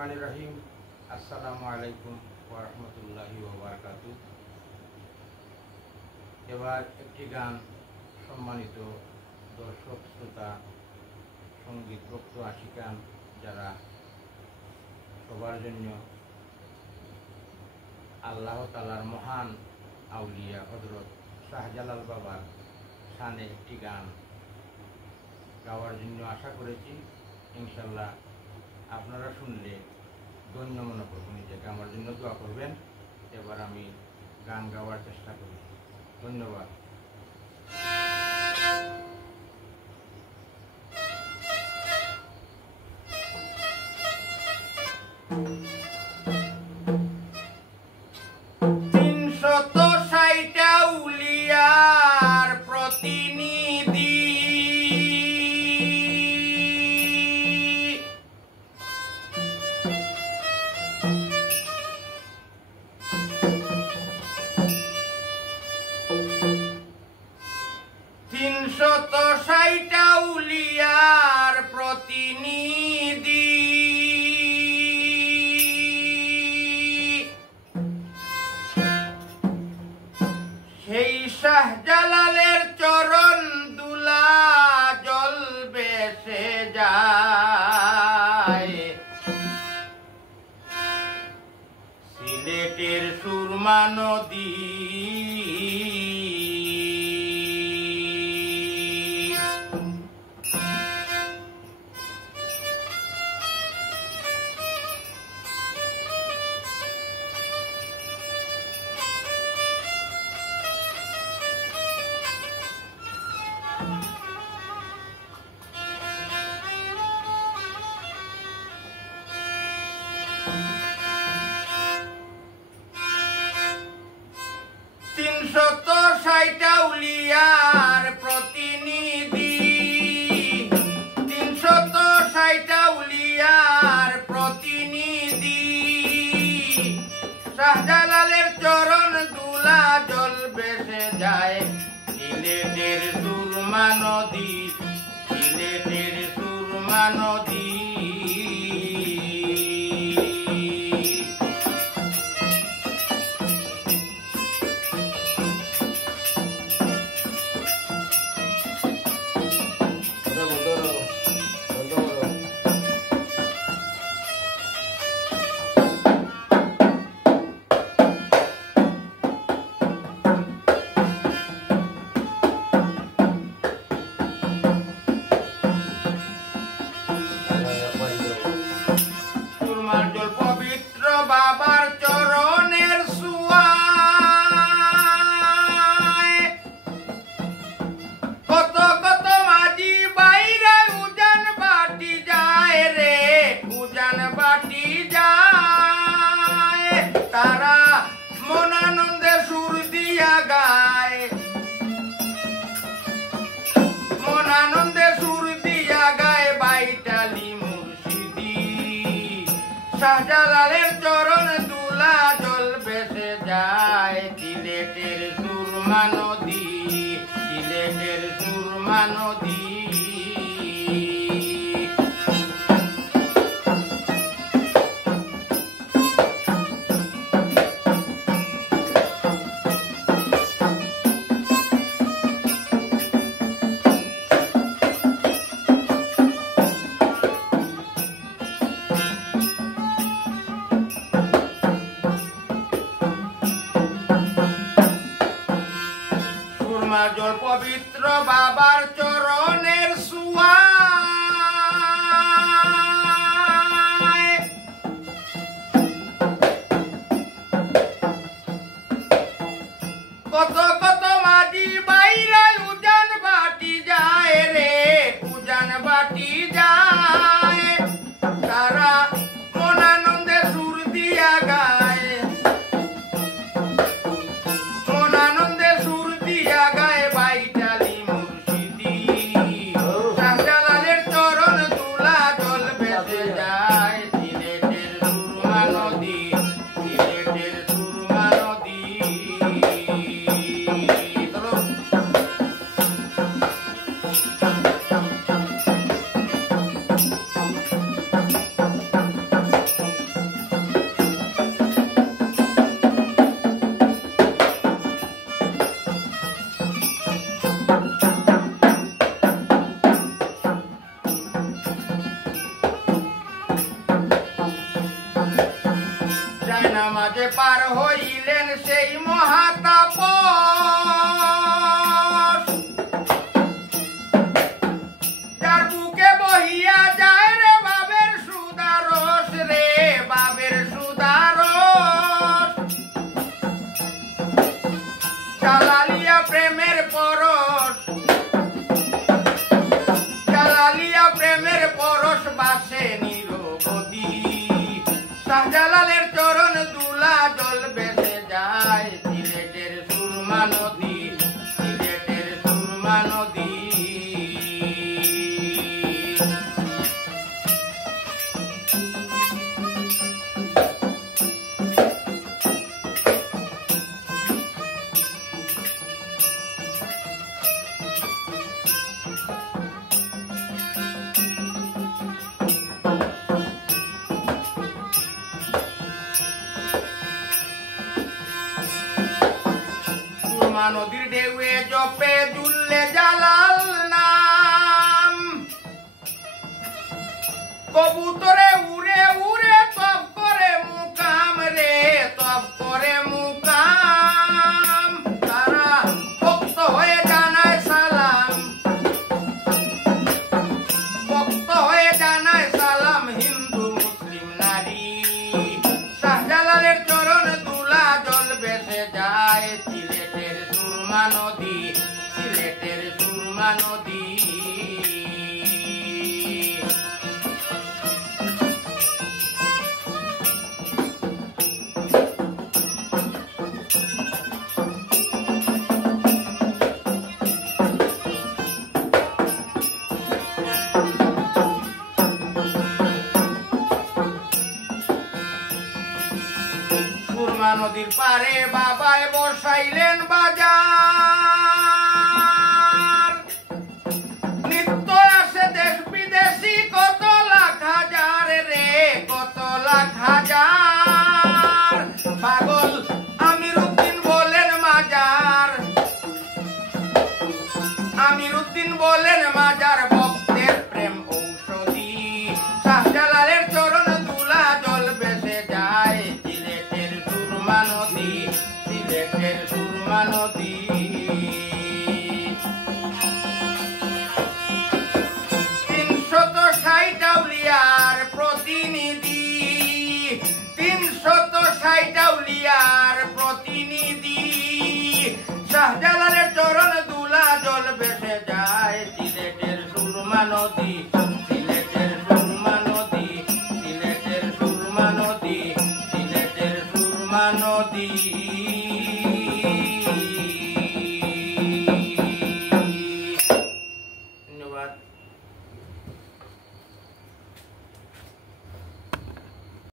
রহমানির রহিম। আসসালামু আলাইকুম ওয়া রাহমাতুল্লাহি ওয়া বারাকাতুহু। এবার একটি গান সম্মানিত দর্শক শ্রোতা, সঙ্গীত ভক্ত আশিকান যারা সবার জন্য আল্লাহ তাআলার মহান আউলিয়া হযরত শাহজালাল বাবার শানে একটি গান গাওয়ার জন্য আশা করেছি। ইনশাল্লাহ আপনারা শুনলে ধন্য মনে করবেন, নিজেকে আমার জন্য দোয়া করবেন। এবার আমি গান গাওয়ার চেষ্টা করি। ধন্যবাদ। উলিয়ার প্রতিনিধি সেই শাহজালালের চরণ দুলা জল বেসে যায়। সিলেটের সুরমা নদী উলিয়ার প্রতিনিধি 360 উলিয়ার প্রতিনিধি শাহজালালের চরণ দুলা জল বেসে যায়। সিলেটের সুরমা নদী, সিলেটের সুরমা নদী পবিত্র বাবার চরণের সুয়ায় কত কত মাঝি বাইরে উজান বাটি যায় রে, উজান বাটি যায়। তারা মন আনন্দে সুর দিয়া গায়, মন আনন্দে সুর দিয়া গায় বাইটালি মুর্শিদি। শাহজালালের চরণ দুলা জল বেসে যায়। সিলেটের সুরমা নদী, সিলেটের সুরমা নদী জল পবিত্র বাবার চরণের সুয়ায় কত কত মাঝি বাইরে উজান বাটি যায় রে, উজান বাটি যায়। তারা মন আনন্দে সুর দিয়া গায়, মন আনন্দে সুর দিয়া গায় বাইটালি মুর্শিদি। শাহজালালের চরণ দুলা জল বেসে যায়। সিলেটের সুরমা নদী, সিলেটের সুরমা নদী সেই মহাতাপস, যার বুকে বহিয়া যায় রে বাবের সুদারস, রে বাবের সুদারস। চালালিয়া প্রেমের পরশ, চালালিয়া প্রেমের পরশ বাসে নিরবধি। শাহজালালের চরণ দুলা জল বেসে যায়, সিলেটের সুরমা নদী, সিলেটের সুরমা নদী। সুরমা নদীর ঢেউয়ে জপে জুল্লে জালাল নাম, কবুতরে উড়ে উড়ে তপ করে মুকাম, রে তপ করে মুকাম। তারা ভক্ত হয়ে জানায় সালাম, ভক্ত হয়ে জানায় সালাম হিন্দু মুসলিম নারী। শাহজালালের চরণ দুলা জল বেসে যায়, সিলেটের সুরমা নদী, সিলেটের সুরমা নদী। সুরমা নদীর পারে বাবায় বসাইলেন বাজার, নিত্য আসে দেশ বিদেশি কত লাখ হাজার, রে কত লাখ হাজার। পাগল আমিরুদ্দিন বলেন মাজার, আমিরুদ্দিন বলেন মাজার, ভক্তের প্রেম ঔষধি। শাহজালালের চরণ দুলা জল বেসে যায়, সিলেটের সুরমা নদী, সিলেটের সুরমা নদী। 360 আউলিয়ার প্রতিনিধি, 360 আউলিয়ার প্রতিনিধি। শাহজালালের চরণ দুলা জল বেসে যায়, সিলেটের সুরমা নদী।